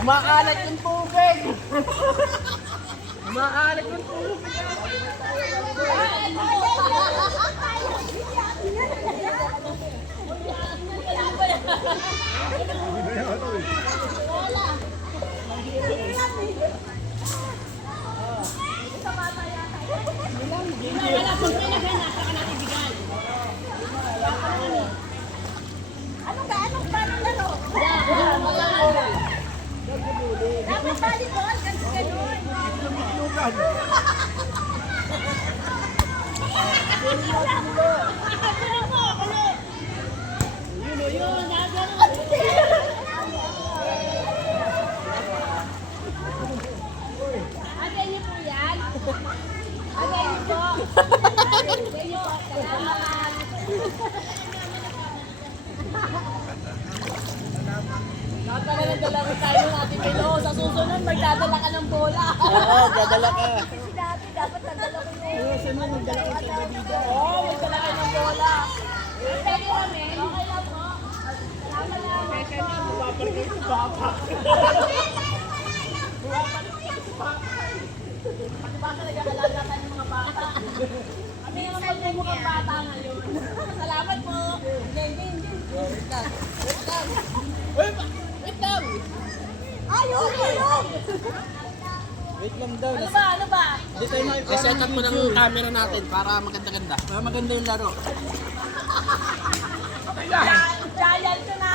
Umakalat yung tubig. Umakalat yung tubig. Anong ba ng laro? Dapat volleyball, ganun. Agay niyo po yan. Agay niyo po. Agay niyo po. Salamat. Nakakala tayo natin Milo. Sa susunod, magdadala ka ng bola. Oo, dadala ka. Si dati, dapat nagdala ko yun. Saan mo magdala ka sa dito? Oo, magdala kayo ng bola. Pwede kami. Okay lang po. Salamat lang. Babalik kayo sa baba. Pati ba talaga alaga tayo ng mga bata? Kami naman pagmumukhang bata ngayon. Salamat po. Hindi. Wait lang. Wait lang. Ayun. Wait lang daw. Ano ba? Hindi tayo I-set up mo ng camera natin para maganda-ganda. Para maganda yung laro. Giant ko na.